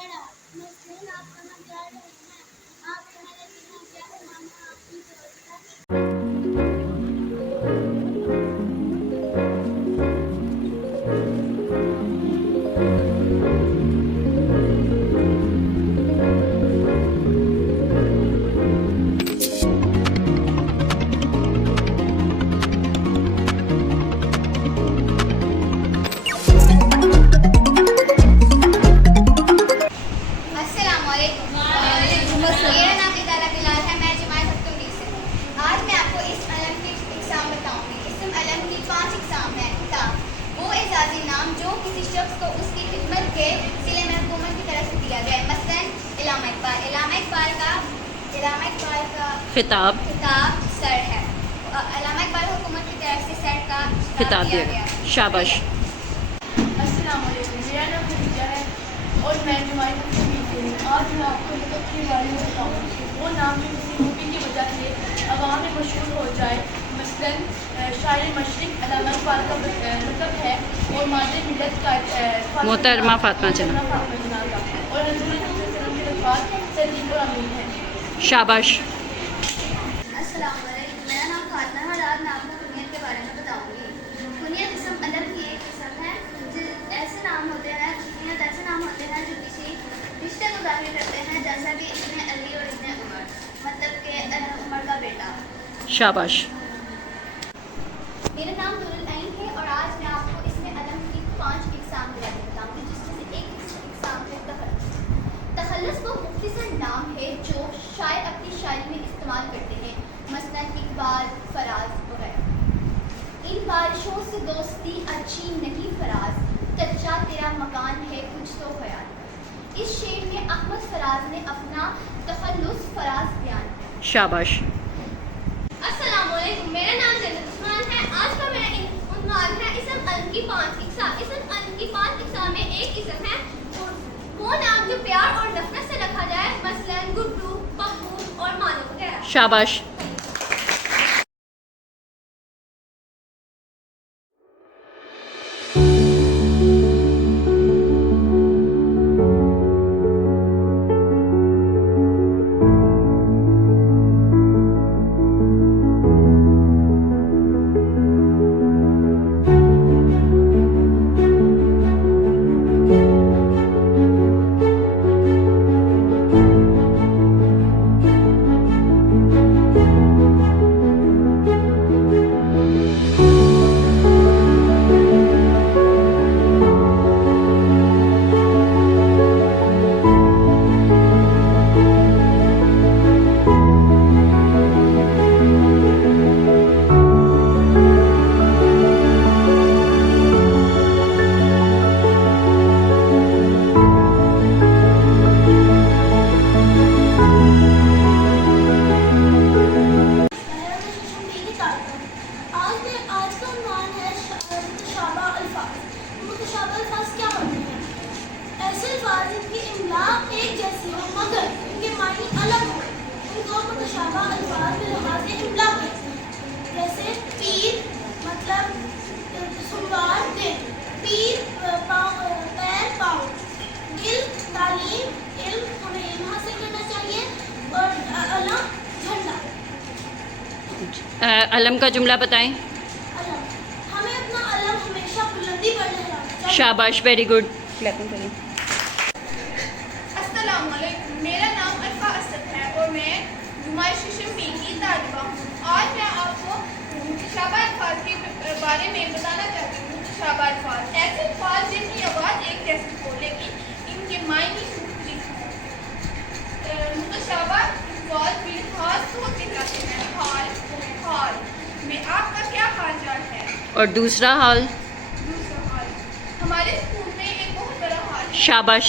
बेड़ा मस्जिद आपका मजार है। आप हमारे बिना क्या मानना आपकी व्यवस्था। मेरा नाम इदारा बिलाल है। मैं जमात हफ्तूरी से। आज मैं आपको इस अलम की इकसाम बताऊंगी। इसम अलम की 5 इकसाम है। वो एजाजी नाम जो किसी शख्स को उसकी खिदमत के सिले में हुकूमत की तरफ से दिया जाए। मसलन इलामा इकबाल का खिताब सर है। इलामा इकबाल हुकूमत की तरफ से सर का खिताब दिया गया। शाबाश। अस्सलाम वालेकुम, मेरा नाम खदीजा है और मैं जमात हफ्तूरी से हूँ। आज मैं आपको लक़ब के बारे में बताऊँगी। वो नाम जो किसी मूवी की वजह से अवाम में मशहूर हो जाए। मसलन शायर मशरिक़ अल्लामा इक़बाल का लक़ब है और मादे मिलत का मोहतरमा फ़ातिमा जना का और हज़रत के अल्फाज़ सदीक़ और अमीन है। शाबाश। अस्सलाम वालेकुम, मेरा नाम फातिमा है और आज मैं आपको कुनियत के बारे में बताऊंगी। कुनियत इसम अलम की एक किस्म है। ऐसे नाम होते हैं जो किसी रिश्ते को जाहिर करते हैं, जैसा कि इब्ने अली और इब्ने उमर, मतलब के उमर का बेटा। शाबाश। मेरा नाम दुरुल ऐन है और आज मैं आपको इसमें अलम की 5 इकसाम के बारे में बताऊंगी, जिसमें से एक इकसाम है तखल्लुस। तखल्लुस वो मुख्तसर नाम है जो शायर अपनी शायरी में इस्तेमाल करते हैं, मसलन इकबाल, फराज वगैरह। इन बारिशों से दोस्ती अच्छी नहीं फराज, कच्चा तेरा मकान है कुछ तो ख्याल। इस शेर में अहमद फराज ने अपना तखल्लुस फराज बयान किया। शाबाश। अस्सलाम वालेकुम, मेरा नाम जन्नत उस्मान है। आज का मेरा उन्वान है इसम अलम की 5 इकसाम। इसम अलम की 5 इकसाम में एक इसम है वो नाम जो प्यार और नफरत से रखा जाए, मसलन गुड्डू, पप्पू और मानो वगैरह। शाबाश। आज का उन्वान है मुतशाबा अल्फाज। मुतशाबा अल्फाज क्या होते हैं? ऐसे अल्फाज जिनकी इमला एक जैसी हो मगर इनके मानी अलग हो, उनको मुतशाबा अल्फाज में लिहाज इमला कहते हैं। जैसे पीर मतलब सोमवार दिन, पीर पैर पाँव, दिल तालीम इल्म हमें इल्म हासिल करना चाहिए और अलम झंडा। अलम का जुमला बताएं। हमें अपना अलम हमेशा बुलंदी पर लहराना चाहिए। शाबाश, वेरी गुड। अस्सलाम वालेकुम, मेरा नाम अरफा असद है और मैं नुमाइश बी की तालिबा हूँ। आज मैं आपको मुतशाबा अल्फाज के बारे में बताना चाहती हूँ। मुतशाबा अल्फाज ऐसे अल्फाज जिनकी आवाज़ एक जैसी हो लेकिन इनके मायने मुख्तलिफ हों। मुतशाबा अल्फाज बेखास होते जाते हैं। हाल में आपका क्या हाल चाल है? और दूसरा हाल? दूसरा हाल हमारे स्कूल में एक बहुत बड़ा हाल है। शाबाश।